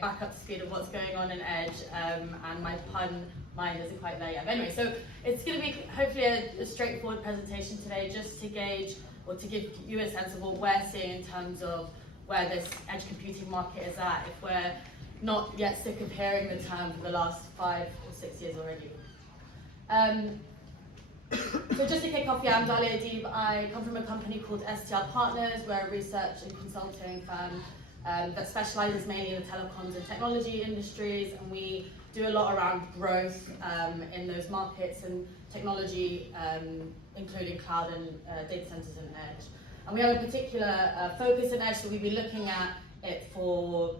back up to speed of what's going on in Edge, and my pun mind isn't quite there yet. But anyway, so it's going to be hopefully a straightforward presentation today, just to gauge or to give you a sense of what we're seeing in terms of where this edge computing market is at, if we're not yet sick of hearing the term for the last 5 or 6 years already. So just to kick off, I'm Dalia Adib. I come from a company called STL Partners. We're a research and consulting firm that specializes mainly in the telecoms and technology industries, and we do a lot around growth in those markets and technology, including cloud and data centers and edge. And we have a particular focus in edge, so we've been looking at it for,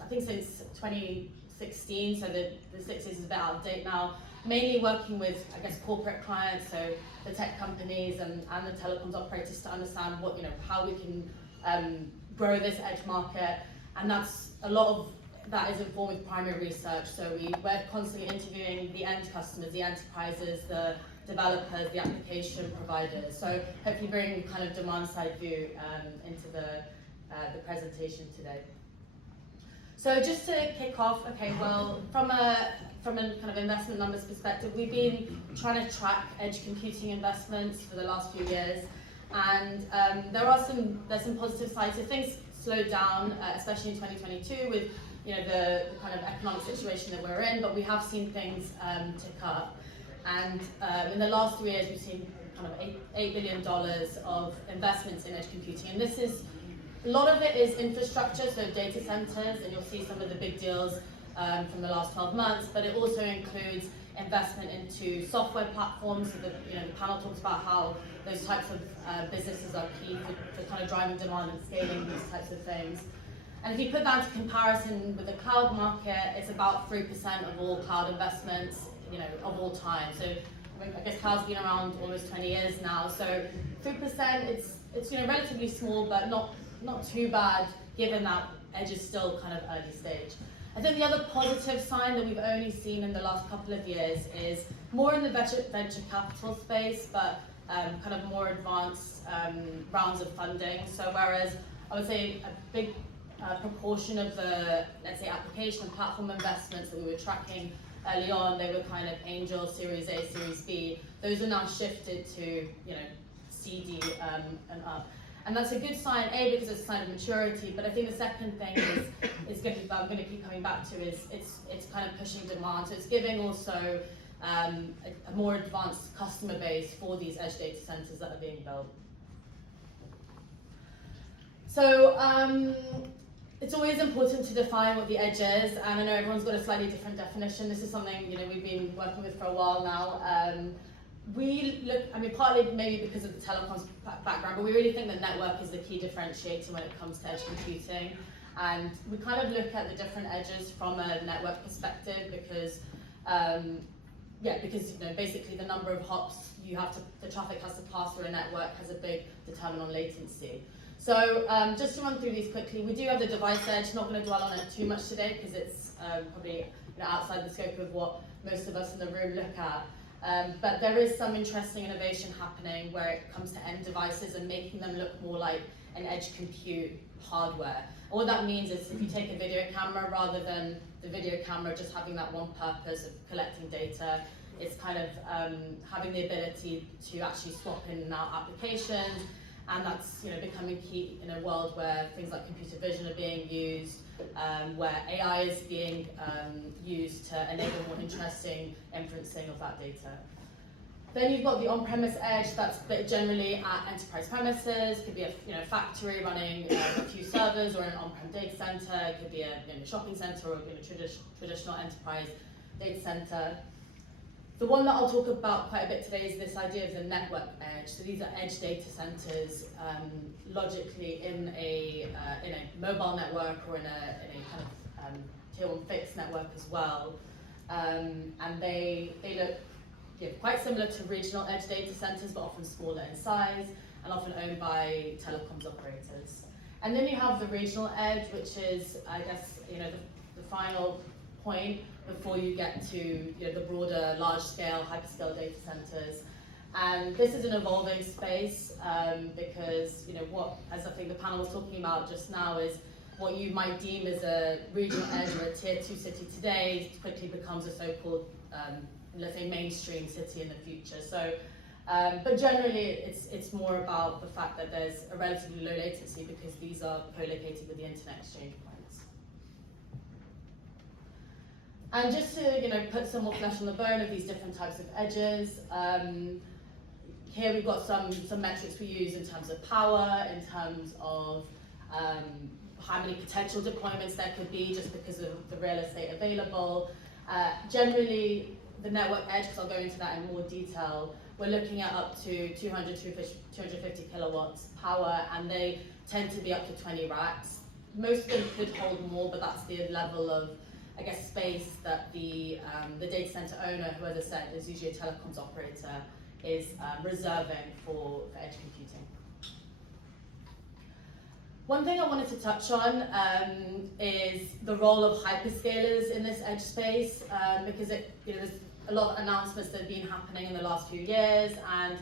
I think, since 2016, so the 6 years is a bit out of date now. Mainly working with, I guess, corporate clients, so the tech companies and the telecoms operators, to understand what, how we can grow this edge market. And that's a lot of that is informed with primary research. So we're constantly interviewing the end customers, the enterprises, the developers, the application providers. So hopefully bring kind of demand side view into the presentation today. So just to kick off, okay, well, from a kind of investment numbers perspective, we've been trying to track edge computing investments for the last few years, and there's some positive sides. So things slowed down, especially in 2022 with the kind of economic situation that we're in, but we have seen things tick up. And in the last 3 years, we've seen kind of $8 billion of investments in edge computing, and this is a lot of it is infrastructure, so data centers, and you'll see some of the big deals from the last 12 months, but it also includes investment into software platforms. So the panel talks about how those types of businesses are key for kind of driving demand and scaling these types of things. And if you put that into comparison with the cloud market, it's about 3% of all cloud investments, of all time. So I guess cloud's been around almost 20 years now. So 3%, it's relatively small, but not too bad, given that edge is still kind of early stage. I think the other positive sign that we've only seen in the last couple of years is more in the venture capital space, but kind of more advanced rounds of funding. So whereas I would say a big proportion of the, let's say, application and platform investments that we were tracking early on, they were kind of angel, Series A, Series B. Those are now shifted to, CD and up. And that's a good sign, A, because it's a sign of maturity, but I think the second thing I'm going to keep coming back to is it's kind of pushing demand. So it's giving also a more advanced customer base for these edge data centers that are being built. So it's always important to define what the edge is, and I know everyone's got a slightly different definition. This is something we've been working with for a while now. We look, partly maybe because of the telecoms background, but we really think that network is the key differentiator when it comes to edge computing. And we kind of look at the different edges from a network perspective because, basically the number of hops the traffic has to pass through a network has a big determinant on latency. So just to run through these quickly, we do have the device edge. Not going to dwell on it too much today because it's probably outside the scope of what most of us in the room look at. But there is some interesting innovation happening where it comes to end devices and making them look more like an edge compute hardware. And what that means is if you take a video camera, rather than the video camera just having that one purpose of collecting data, it's kind of having the ability to actually swap in and out applications, and that's becoming key in a world where things like computer vision are being used, where AI is being used to enable more interesting inferencing of that data. Then you've got the on-premise edge. That's generally at enterprise premises. It could be a factory running a few servers, or an on-prem data center. It could be a shopping center, or a traditional enterprise data center. The one that I'll talk about quite a bit today is this idea of the network edge. So these are edge data centers, logically in a mobile network or in a kind of tier 1 fixed network as well. And they look quite similar to regional edge data centers, but often smaller in size and often owned by telecoms operators. And then you have the regional edge, which is, I guess, the final point before you get to the broader, large-scale, hyperscale data centers. And this is an evolving space because what, as I think the panel was talking about just now, is what you might deem as a regional edge or a tier 2 city today quickly becomes a so-called, let's say, mainstream city in the future. So, but generally it's more about the fact that there's a relatively low latency because these are co-located with the internet exchange points. And just to put some more flesh on the bone of these different types of edges, here we've got some metrics we use in terms of power, in terms of how many potential deployments there could be just because of the real estate available. Generally, the network edge, because I'll go into that in more detail, we're looking at up to 200 to 250 kilowatts power, and they tend to be up to 20 racks. Most of them could hold more, but that's the level of, I guess, space that the data center owner, who, as I said, is usually a telecoms operator, is reserving for edge computing. One thing I wanted to touch on is the role of hyperscalers in this edge space, because there's a lot of announcements that have been happening in the last few years, and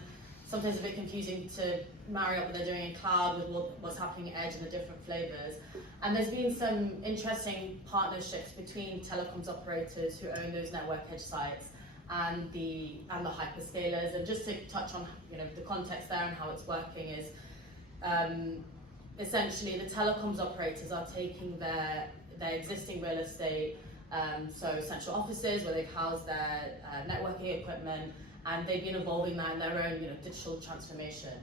sometimes a bit confusing to marry up what they're doing in cloud with what's happening in edge and the different flavors. And there's been some interesting partnerships between telecoms operators who own those network edge sites and the hyperscalers. And just to touch on the context there and how it's working is essentially the telecoms operators are taking their existing real estate, so central offices where they've housed their networking equipment, and they've been evolving that in their own digital transformation.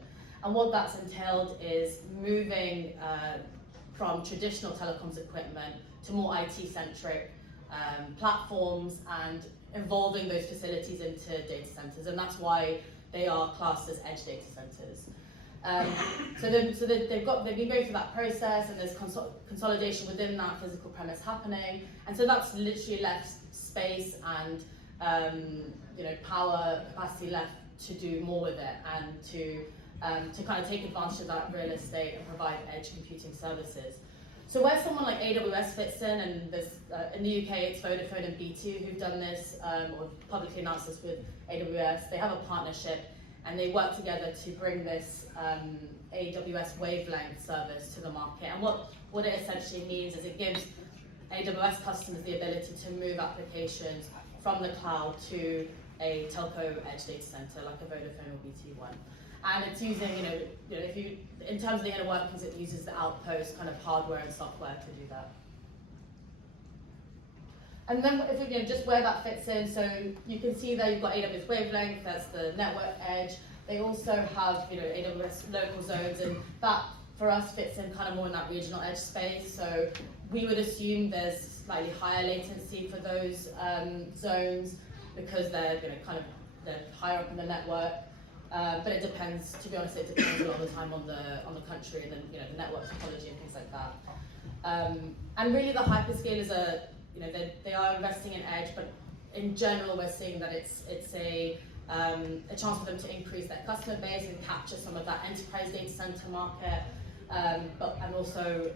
And what that's entailed is moving from traditional telecoms equipment to more IT-centric platforms and evolving those facilities into data centers, and that's why they are classed as edge data centers. So they've been going through that process, and there's consolidation within that physical premise happening, and so that's literally left space and power capacity left to do more with it and to kind of take advantage of that real estate and provide edge computing services. So where someone like AWS fits in, and there's, in the UK it's Vodafone and BT who've done this, or publicly announced this with AWS. They have a partnership and they work together to bring this AWS wavelength service to the market. And what it essentially means is it gives AWS customers the ability to move applications from the cloud to a telco edge data center like a Vodafone or BT one. And it's using, in terms of the inner workings, it uses the Outpost kind of hardware and software to do that. And then if we just where that fits in, so you can see there you've got AWS Wavelength, that's the network edge. They also have AWS local zones, and that for us fits in kind of more in that regional edge space. So we would assume there's slightly higher latency for those zones because they're they're higher up in the network. But it depends. To be honest, it depends a lot of the time on the country and then the network topology and things like that. And really, the hyperscalers are they are investing in edge, but in general, we're seeing that it's a chance for them to increase their customer base and capture some of that enterprise data center market, and also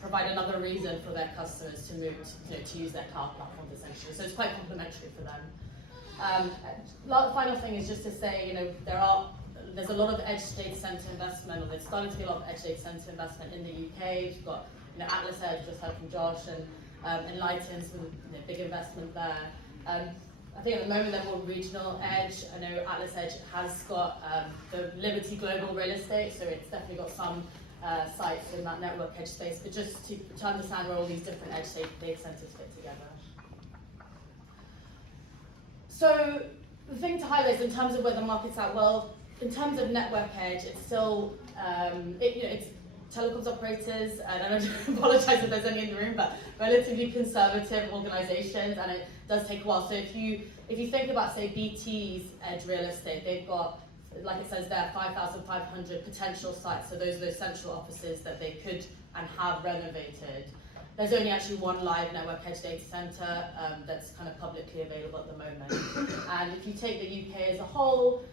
provide another reason for their customers to move to use their cloud platforms essentially. So it's quite complementary for them. The final thing is just to say, there's a lot of edge data center investment, or there's starting to be a lot of edge data center investment in the UK. We've got Atlas Edge, just heard from Josh, and Enlighten, some big investment there. I think at the moment they're more regional edge. I know Atlas Edge has got the Liberty Global real estate, so it's definitely got some sites in that network edge space, but just to understand where all these different edge data centers fit together. So the thing to highlight is in terms of where the market's at, well, in terms of network edge, it's still, it's telecoms operators, and I don't apologize if there's any in the room, but relatively conservative organizations, and it does take a while. So if you think about, say, BT's edge real estate, they've got, like it says there, 5,500 potential sites, so those are those central offices that they could and have renovated. There's only actually one live network edge data center that's kind of publicly available at the moment. And if you take the UK as a whole,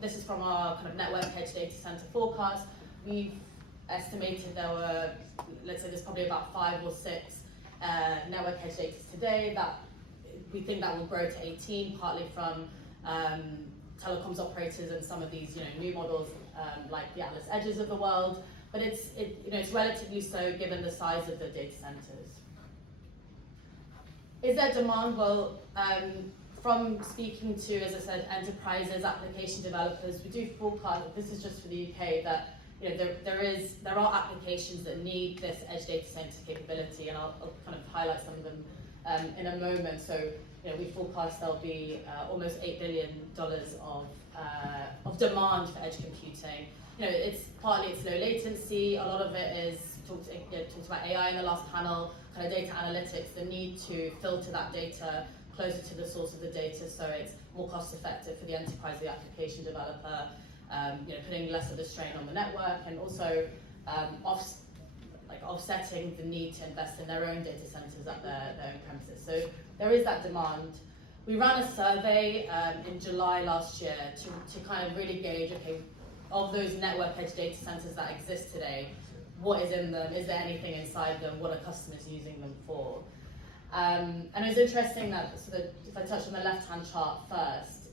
this is from our kind of network edge data center forecast, we've estimated there were, let's say there's probably about 5 or 6 network edge data today. That we think that will grow to 18, partly from telecoms operators and some of these new models like the Atlas Edges of the world, but it's relatively so given the size of the data centers. Is there demand? Well, from speaking to, as I said, enterprises, application developers, we do forecast, this is just for the UK, that there are applications that need this edge data center capability, and I'll kind of highlight some of them in a moment. So we forecast there'll be almost $8 billion of demand for edge computing. It's partly low latency. A lot of it is talked about AI in the last panel, kind of data analytics, the need to filter that data closer to the source of the data, so it's more cost effective for the enterprise, the application developer, putting less of the strain on the network, and also offsetting the need to invest in their own data centers at their own premises. So there is that demand. We ran a survey in July last year to kind of really gauge, okay, of those network edge data centers that exist today, what is in them? Is there anything inside them? What are customers using them for? And it was interesting that, if I touch on the left-hand chart first,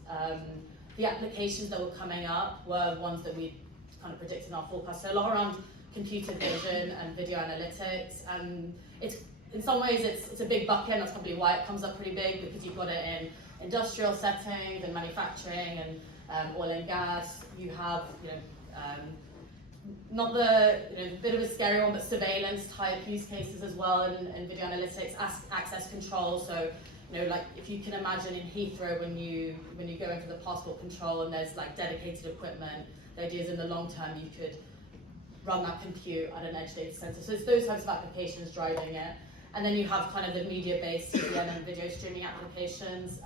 the applications that were coming up were ones that we kind of predicted in our forecast. So a lot around computer vision and video analytics. And in some ways it's a big bucket, and that's probably why it comes up pretty big, because you've got it in industrial settings and manufacturing and oil and gas. You have, not the bit of a scary one, but surveillance type use cases as well, and video analytics, access control. So like if you can imagine in Heathrow when you go in for the passport control and there's like dedicated equipment, the idea is in the long term you could run that compute at an edge data center. So it's those types of applications driving it. And then you have kind of the media-based CDN and video streaming applications,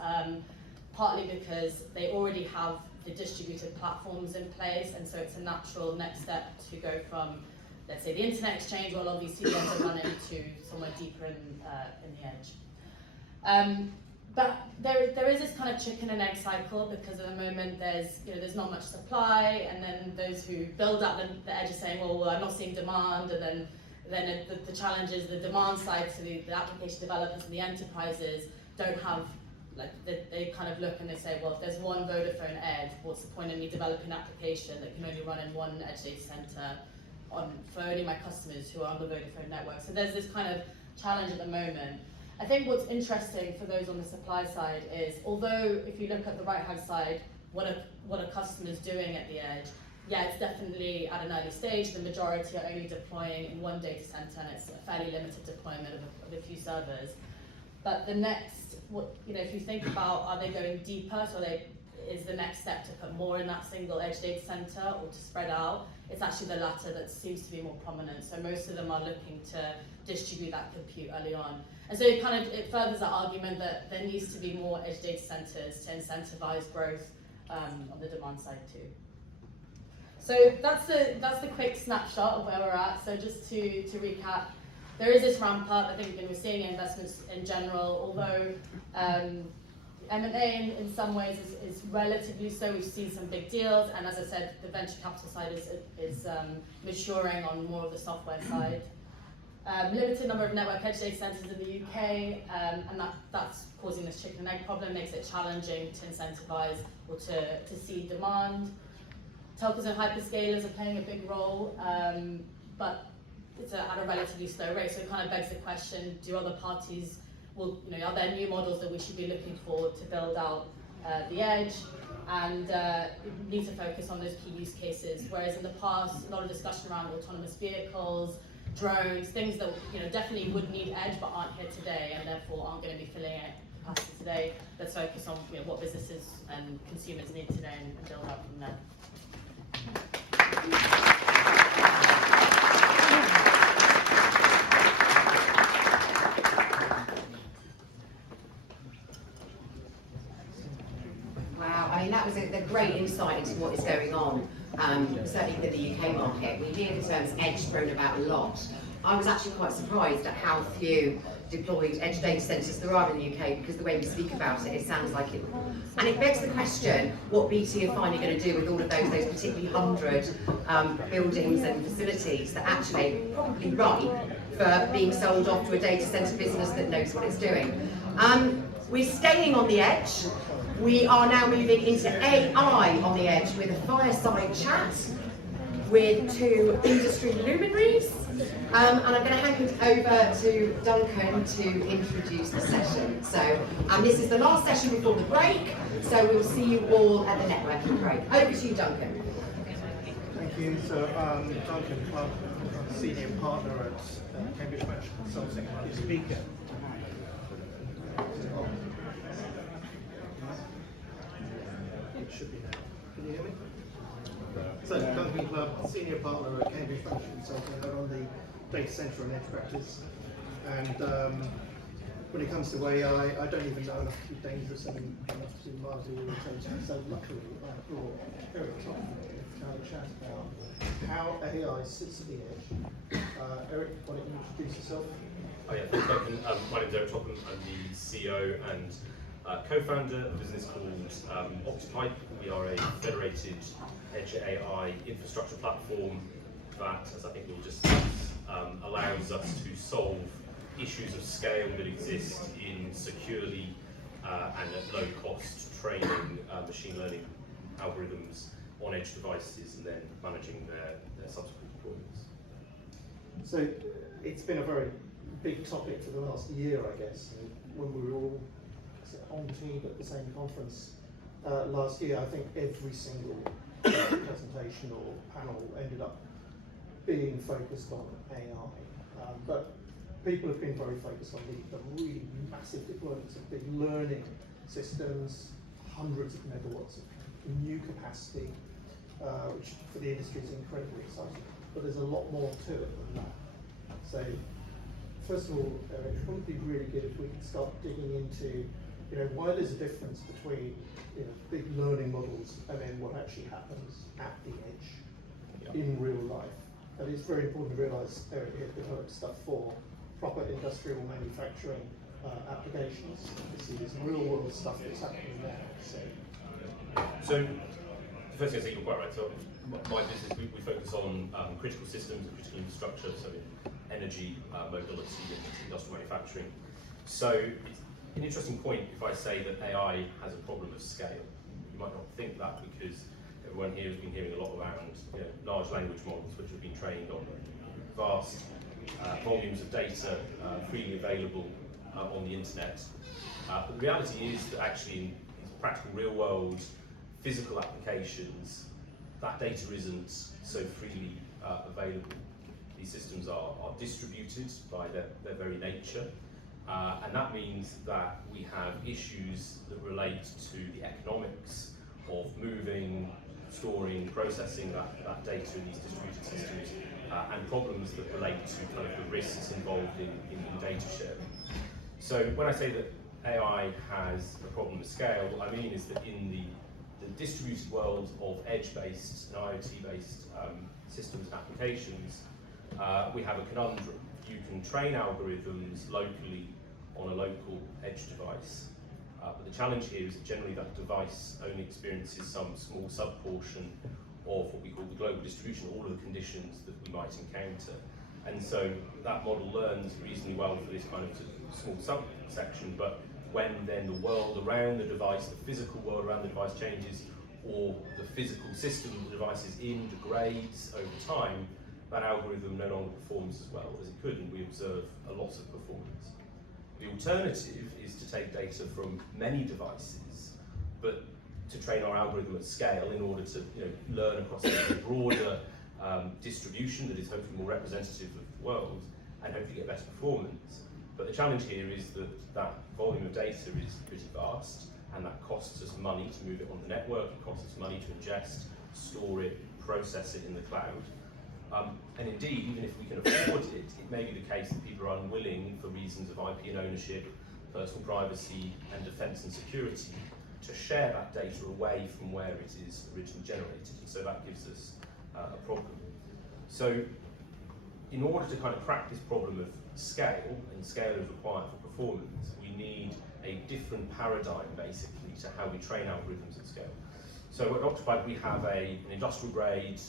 partly because they already have the distributed platforms in place, and so it's a natural next step to go from, let's say, the internet exchange where a lot of these CDNs are running to somewhere deeper in the edge. But there is this kind of chicken and egg cycle, because at the moment there's not much supply, and then those who build up the edge are saying, well, I'm not seeing demand, and then the challenge is the demand side, so the application developers and the enterprises don't have, they kind of look and they say, well, if there's one Vodafone edge, what's the point of me developing an application that can only run in one edge data center for only my customers who are on the Vodafone network? So there's this kind of challenge at the moment. I think what's interesting for those on the supply side is, although if you look at the right-hand side, what are customers doing at the edge? Yeah, it's definitely at an early stage. The majority are only deploying in one data center, and it's a fairly limited deployment of a few servers. But the next, if you think about, are they going deeper? So is the next step to put more in that single edge data center or to spread out? It's actually the latter that seems to be more prominent. So most of them are looking to distribute that compute early on. And so it furthers that argument that there needs to be more edge data centers to incentivize growth on the demand side too. So that's the quick snapshot of where we're at. So just to recap, there is this ramp up. I think we're seeing investments in general, although M&A in some ways is relatively slow. We've seen some big deals, and as I said, the venture capital side is maturing on more of the software side. Limited number of network edge data centers in the UK, and that's causing this chicken and egg problem, makes it challenging to incentivize or to see demand. Telcos and hyperscalers are playing a big role, but it's at a relatively slow rate, so it kind of begs the question, do other parties, are there new models that we should be looking for to build out the edge? And need to focus on those key use cases, whereas in the past, a lot of discussion around autonomous vehicles, drones, things that definitely would need edge but aren't here today and therefore aren't going to be filling it capacity today. Let's focus on what businesses and consumers need today and build up from there. Wow, I mean that was a great insight into what is going on, certainly within the UK market. We hear the terms edge thrown about a lot. I was actually quite surprised at how few deployed edge data centres there are in the UK, because the way we speak about it, it sounds like it. And it begs the question what BT are finally going to do with all of those particularly 100 buildings and facilities that actually probably ripe for being sold off to a data centre business that knows what it's doing. We're staying on the edge. We are now moving into AI on the edge with a fireside chat. with two industry luminaries. And I'm going to hand it over to Duncan to introduce the session. So, this is the last session before the break, so we'll see you all at the networking break. Over to you, Duncan. Thank you. So, Duncan Club, Senior Partner at Cambridge Management Consulting, speaker. It should be now. Can you hear me? So, Duncan Club, Senior Partner at Cambridge Management Consulting. I run the data center and edge practice. And when it comes to AI, I don't even know enough to be dangerous and enough to largely irritate. So luckily, I brought Eric on to have a chat about how AI sits at the edge. Eric, why don't you introduce yourself? Oh yeah, thanks, Duncan. My name's Eric Topham. I'm the CEO and co-founder of a business called Octopipe. We are a federated edge AI infrastructure platform that, as I think we'll just allows us to solve issues of scale that exist in securely and at low cost training machine learning algorithms on edge devices and then managing their subsequent deployments. So it's been a very big topic for the last year, I guess. When we were all on team at the same conference last year, I think every single presentation or panel ended up being focused on AI. But people have been very focused on the really massive deployments of big learning systems, hundreds of megawatts of new capacity, which for the industry is incredibly exciting. But there's a lot more to it than that. So, first of all, Eric, it would be really good if we could start digging into, why there's a difference between, big learning models and then what actually happens at the edge in real life. And it's very important to realise Eric here developed stuff for proper industrial manufacturing applications. This is real world stuff that's happening now. So the first thing I think you're quite right. So my business, we focus on critical systems and critical infrastructure, so energy, mobility, and industrial manufacturing. So it's an interesting point if I say that AI has a problem of scale. You might not think that because everyone here has been hearing a lot around large language models which have been trained on vast volumes of data freely available on the internet. But the reality is that actually in practical real world physical applications, that data isn't so freely available. These systems are distributed by their very nature, and that means that we have issues that relate to the economics of moving, storing, processing that data in these distributed systems, and problems that relate to kind of the risks involved in data sharing. So when I say that AI has a problem of scale, what I mean is that in the distributed world of edge-based and IoT-based systems and applications, we have a conundrum. You can train algorithms locally on a local edge device, but the challenge here is that generally that device only experiences some small sub-portion of what we call the global distribution, all of the conditions that we might encounter. And so that model learns reasonably well for this kind of small subsection, but when then the world around the device, the physical world around the device changes, or the physical system the device is in degrades over time, that algorithm no longer performs as well as it could, and we observe a loss of performance. The alternative is to take data from many devices, but to train our algorithm at scale in order to learn across a broader distribution that is hopefully more representative of the world and hopefully get better performance. But the challenge here is that that volume of data is pretty vast, and that costs us money to move it on the network, it costs us money to ingest, store it, process it in the cloud. And indeed, even if we can afford it, it may be the case that people are unwilling, for reasons of IP and ownership, personal privacy, and defence and security, to share that data away from where it is originally generated. And so that gives us a problem. So in order to kind of crack this problem of scale, and scale is required for performance, we need a different paradigm basically to how we train algorithms at scale. So at Octopipe we have an industrial grade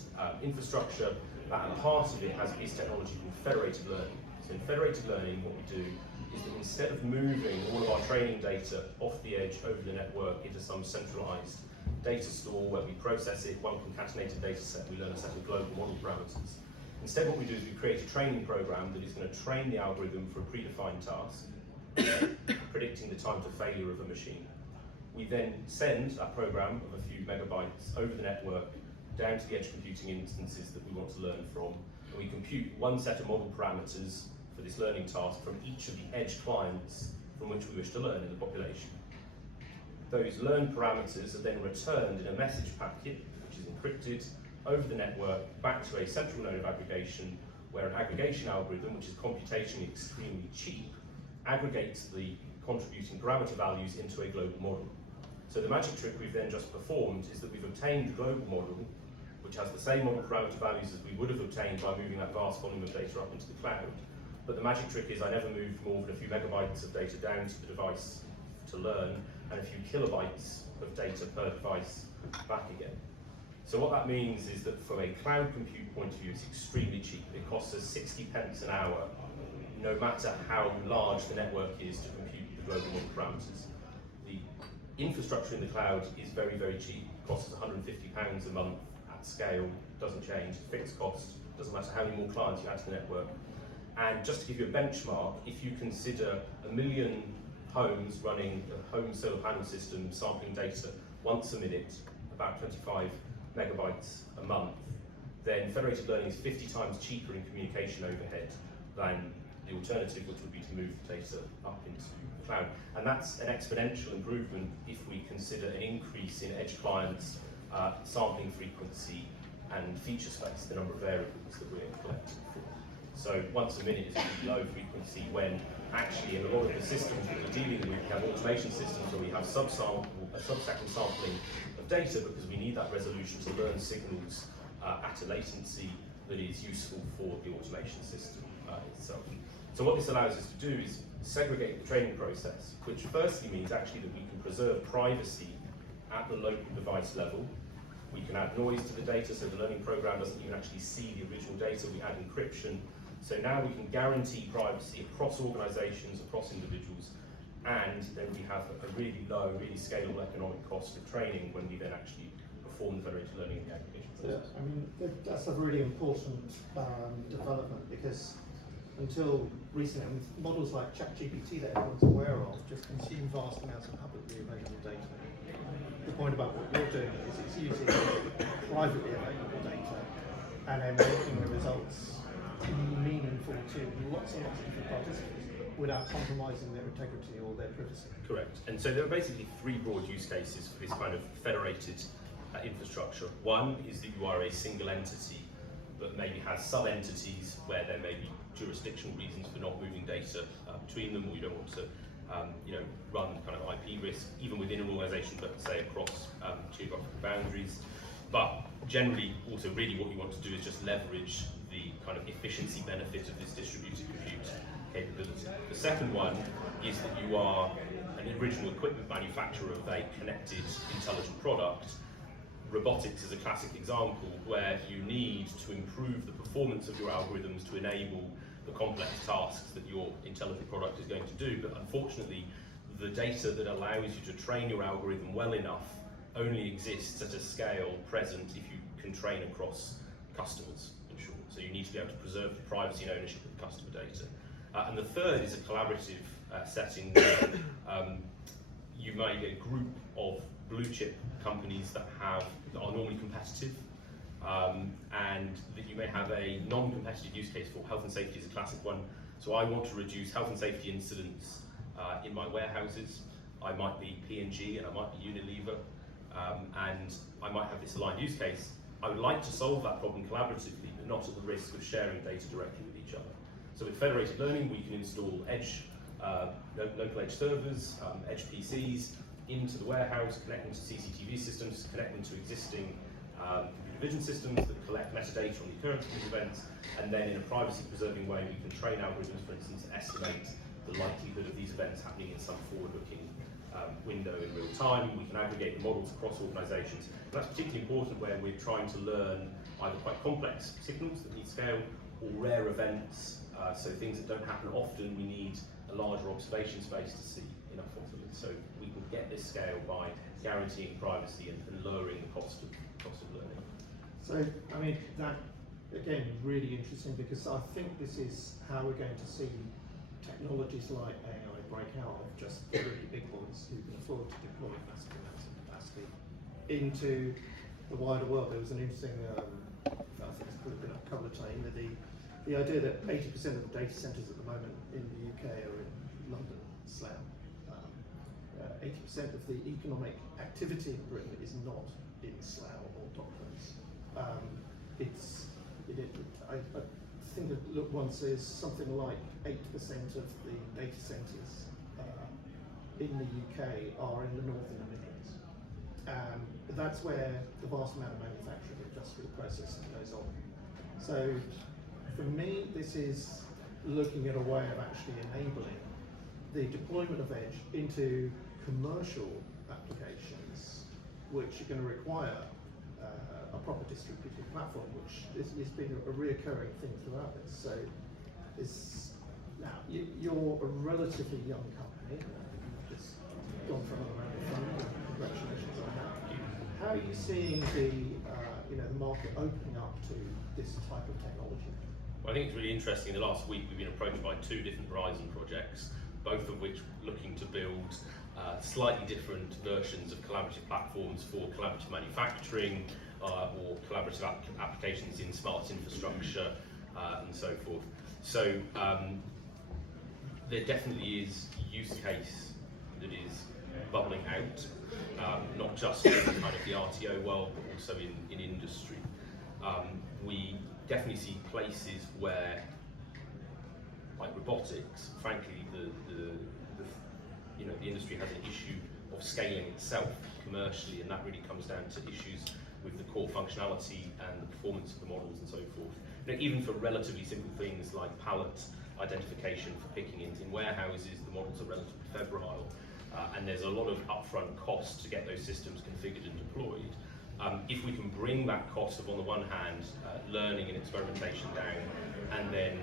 infrastructure that at the heart of it has a piece of technology called federated learning. So in federated learning what we do is that instead of moving all of our training data off the edge over the network into some centralized data store where we process it, one concatenated data set, we learn a set of global model parameters. Instead, what we do is we create a training program that is going to train the algorithm for a predefined task, predicting the time to failure of a machine. We then send that program of a few megabytes over the network down to the edge computing instances that we want to learn from, and we compute one set of model parameters for this learning task from each of the edge clients from which we wish to learn in the population. Those learned parameters are then returned in a message packet, which is encrypted over the network back to a central node of aggregation, where an aggregation algorithm, which is computationally extremely cheap, aggregates the contributing parameter values into a global model. So the magic trick we've then just performed is that we've obtained the global model, which has the same model parameter values as we would have obtained by moving that vast volume of data up into the cloud. But the magic trick is I never moved more than a few megabytes of data down to the device to learn, and a few kilobytes of data per device back again. So what that means is that from a cloud compute point of view, it's extremely cheap. It costs us 60 pence an hour, no matter how large the network is to compute the global model parameters. The infrastructure in the cloud is very, very cheap. It costs us £150 a month at scale, doesn't change. Fixed cost, doesn't matter how many more clients you add to the network. And just to give you a benchmark, if you consider 1 million homes running a home solar panel system sampling data once a minute, about 25 megabytes a month, then federated learning is 50 times cheaper in communication overhead than the alternative, which would be to move the data up into the cloud. And that's an exponential improvement if we consider an increase in edge clients, sampling frequency, and feature space, the number of variables that we're collecting for. So once a minute is a really low frequency when actually in a lot of the systems that we're dealing with, we have automation systems where we have sub-second sampling of data because we need that resolution to learn signals at a latency that is useful for the automation system itself. So what this allows us to do is segregate the training process, which firstly means actually that we can preserve privacy at the local device level. We can add noise to the data so the learning program doesn't even actually see the original data. We add encryption. So now we can guarantee privacy across organizations, across individuals, and then we have a really low, really scalable economic cost of training when we then actually perform the federated learning in the aggregation process. I mean, that's a really important development because until recently, I mean, models like ChatGPT that everyone's aware of just consume vast amounts of publicly available data. The point about what you're doing is it's using privately available data and then making the results meaningful to lots and lots of different participants without compromising their integrity or their privacy. Correct. And so there are basically three broad use cases for this kind of federated infrastructure. One is that you are a single entity that maybe has sub-entities where there may be jurisdictional reasons for not moving data between them, or you don't want to run kind of IP risk even within an organisation, but say across geographical boundaries. But generally, also really what you want to do is just leverage the kind of efficiency benefit of this distributed compute capability. The second one is that you are an original equipment manufacturer of a connected, intelligent product. Robotics is a classic example where you need to improve the performance of your algorithms to enable the complex tasks that your intelligent product is going to do, but unfortunately the data that allows you to train your algorithm well enough only exists at a scale present if you can train across customers, in short. So you need to be able to preserve the privacy and ownership of the customer data. And the third is a collaborative setting where you may get a group of blue chip companies that are normally competitive, and that you may have a non-competitive use case for. Health and safety is a classic one. So I want to reduce health and safety incidents in my warehouses. I might be P&G and I might be Unilever, and I might have this aligned use case. I would like to solve that problem collaboratively, but not at the risk of sharing data directly with each other. So with federated learning, we can install local edge servers, edge PCs into the warehouse, connect them to CCTV systems, connect them to existing computer vision systems that collect metadata on the occurrence of these events, and then in a privacy-preserving way, we can train algorithms, for instance, to estimate the likelihood of these events happening in some forward-looking window in real time. We can aggregate the models across organisations. And that's particularly important where we're trying to learn either quite complex signals that need scale or rare events, so things that don't happen often, we need a larger observation space to see enough of them. So we can get this scale by guaranteeing privacy and lowering the cost of learning. So, I mean, that, again, really interesting, because I think this is how we're going to see technologies like AI break out of just the really big boys who can afford to deploy massive amounts of capacity into the wider world. There was an interesting, I think it's been up a couple of times, the idea that 80% of the data centres at the moment in the UK are in London, Slough. 80% of the economic activity in Britain is not in Slough or Docklands. I think I looked once, there's something like 8% of the data centres in the UK are in the north and the Midlands. That's where the vast amount of manufacturing and industrial processing goes on. So for me, this is looking at a way of actually enabling the deployment of edge into commercial applications, which are going to require a proper distributed platform, which has been a reoccurring thing throughout this. So now you're a relatively young company. You've just gone for another round of funding. Congratulations on that. How are you seeing the market opening up to this type of technology? Well, I think it's really interesting. In the last week, we've been approached by 2 different Horizon projects, both of which looking to build slightly different versions of collaborative platforms for collaborative manufacturing or collaborative applications in smart infrastructure and so forth. So there definitely is use case that is bubbling out, not just in kind of the RTO world, but also in industry. We definitely see places where, like robotics, frankly, the industry has an issue of scaling itself commercially, and that really comes down to issues with the core functionality and the performance of the models and so forth. Even for relatively simple things like pallet identification for picking in warehouses, the models are relatively febrile, and there's a lot of upfront cost to get those systems configured and deployed. If we can bring that cost of, on the one hand, learning and experimentation down, and then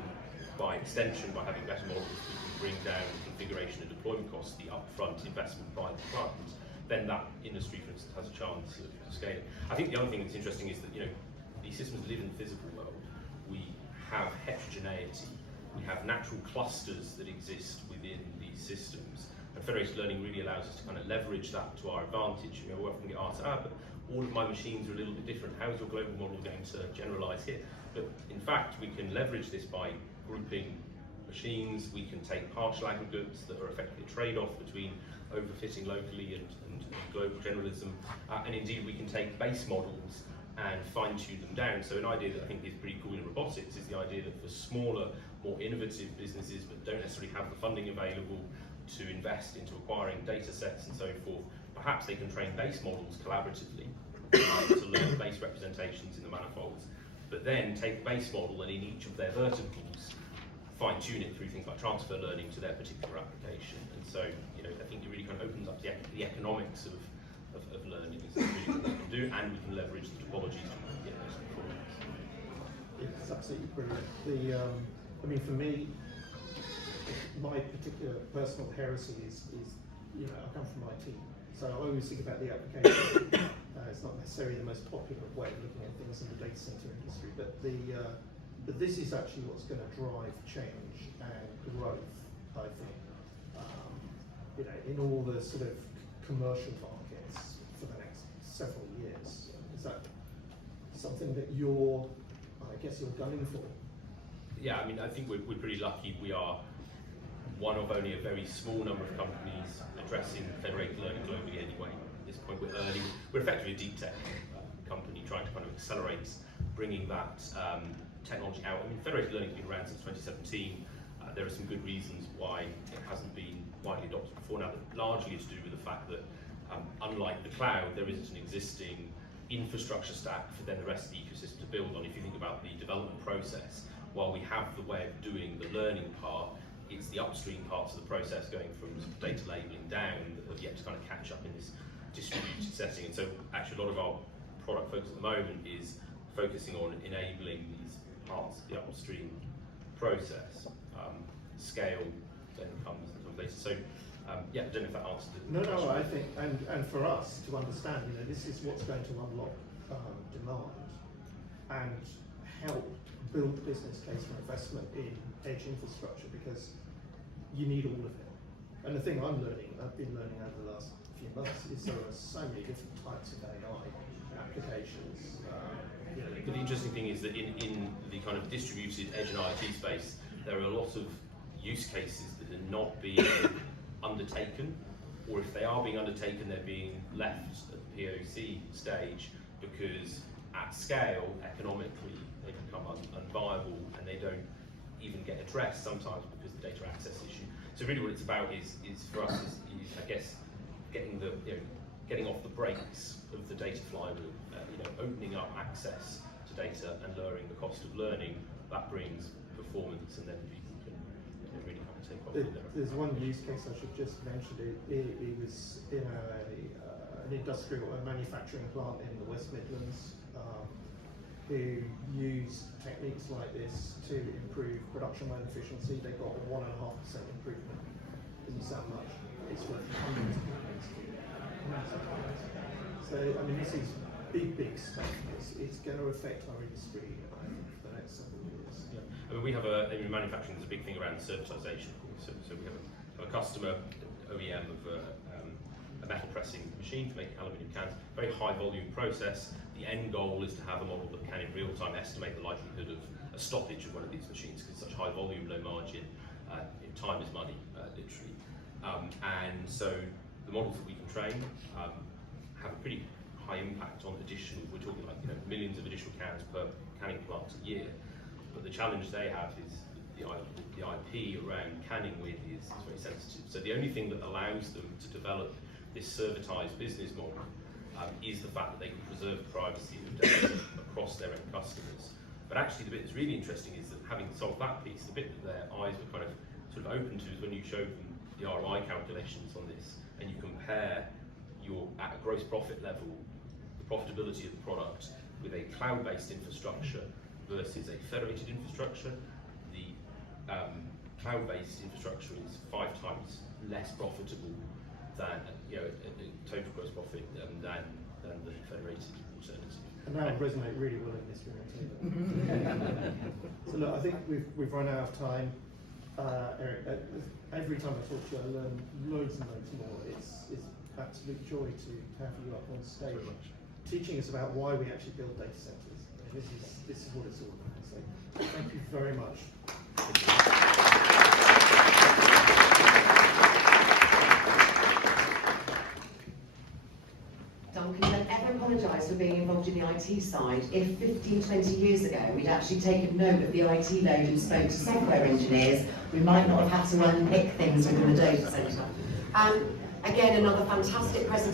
by extension, by having better models, we can bring down the configuration and deployment costs, the upfront investment by the client, then that industry, for instance, has a chance of scaling. I think the other thing that's interesting is that these systems live in the physical world. We have heterogeneity. We have natural clusters that exist within these systems. And federated learning really allows us to kind of leverage that to our advantage. We often get asked, but all of my machines are a little bit different. How is your global model going to generalize here? But in fact, we can leverage this by grouping machines. We can take partial aggregates that are effectively a trade-off between overfitting locally and global generalism. And indeed, we can take base models and fine-tune them down. So an idea that I think is pretty cool in robotics is the idea that for smaller, more innovative businesses but don't necessarily have the funding available to invest into acquiring data sets and so forth, perhaps they can train base models collaboratively to learn base representations in the manifolds, but then take the base model and in each of their verticals fine-tune it through things like transfer learning to their particular application. And so, I think it really kind of opens up the economics of learning is really what we can do, and we can leverage the topologies to get those performance. It's absolutely brilliant. For me, my particular personal heresy is I come from IT, so I always think about the application. It's not necessarily the most popular way of looking at things in the data center industry, but this is actually what's going to drive change and growth, I think. In all the sort of commercial markets for the next several years. Is that something that you're gunning for? Yeah, I think we're pretty lucky. We are one of only a very small number of companies addressing federated learning globally anyway. At this point, we're early. We're effectively a deep tech company trying to kind of accelerate bringing that technology out. Federated learning has been around since 2017. There are some good reasons why it hasn't been widely adopted before now, but largely to do with the fact that unlike the cloud, there isn't an existing infrastructure stack for then the rest of the ecosystem to build on. If you think about the development process, while we have the way of doing the learning part, it's the upstream parts of the process going from data labeling down that have yet to kind of catch up in this distributed setting. And so actually a lot of our product focus at the moment is focusing on enabling these parts of the upstream process. Scale then comes later. So Yeah, I don't know if that answered the No, question. I think, and for us to understand, this is what's going to unlock demand and help build the business case for investment in edge infrastructure, because you need all of it. And the thing I've been learning over the last few months, is there are so many different types of AI applications. But the interesting thing is that in the kind of distributed edge and IoT space, there are a lot of use cases that are not being undertaken, or if they are being undertaken, they're being left at the POC stage because at scale, economically, they become unviable and they don't even get addressed sometimes because of the data access issue. So really what it's about is for us is I guess getting off the brakes of the data flywheel, opening up access to data and lowering the cost of learning. That brings performance, and then people can really come and take off from there. There's one use case I should just mention. It was in an industrial manufacturing plant in the West Midlands, who used techniques like this to improve production line efficiency. They got a 1.5% improvement. Doesn't sound much. It's worth hundreds of pounds. So this is big stuff. It's going to affect our industry, I think, for the next several years. Yeah. We have in manufacturing, there's a big thing around servitization. So we have a customer, OEM of a metal pressing machine to make aluminium cans. Very high volume process. The end goal is to have a model that can, in real time, estimate the likelihood of a stoppage of one of these machines, because it's such high volume, low margin. Time is money, literally. And so the models that we can train have a pretty high impact on additional. We're talking like millions of additional cans per canning plant a year. But the challenge they have is the IP around canning width is very sensitive. So the only thing that allows them to develop this servitized business model is the fact that they can preserve privacy of data across their end customers. But actually the bit that's really interesting is that having solved that piece, the bit that their eyes were kind of sort of open to is when you show them the ROI calculations on this and you compare at a gross profit level, the profitability of the product with a cloud-based infrastructure versus a federated infrastructure. The cloud-based infrastructure is 5 times less profitable than a total gross profit than the federated alternative. And that will resonate really well in this room. So look, I think we've run out of time. Eric, every time I talk to you, I learn loads and loads more. It's absolute joy to have you up on stage, teaching us about why we actually build data centers. This is what it's all about. So thank you very much. Duncan, don't ever apologise for being involved in the IT side. If 15, 20 years ago we'd actually taken note of the IT load and spoke to software engineers, we might not have had to unpick things within the data centre. Again, another fantastic presentation.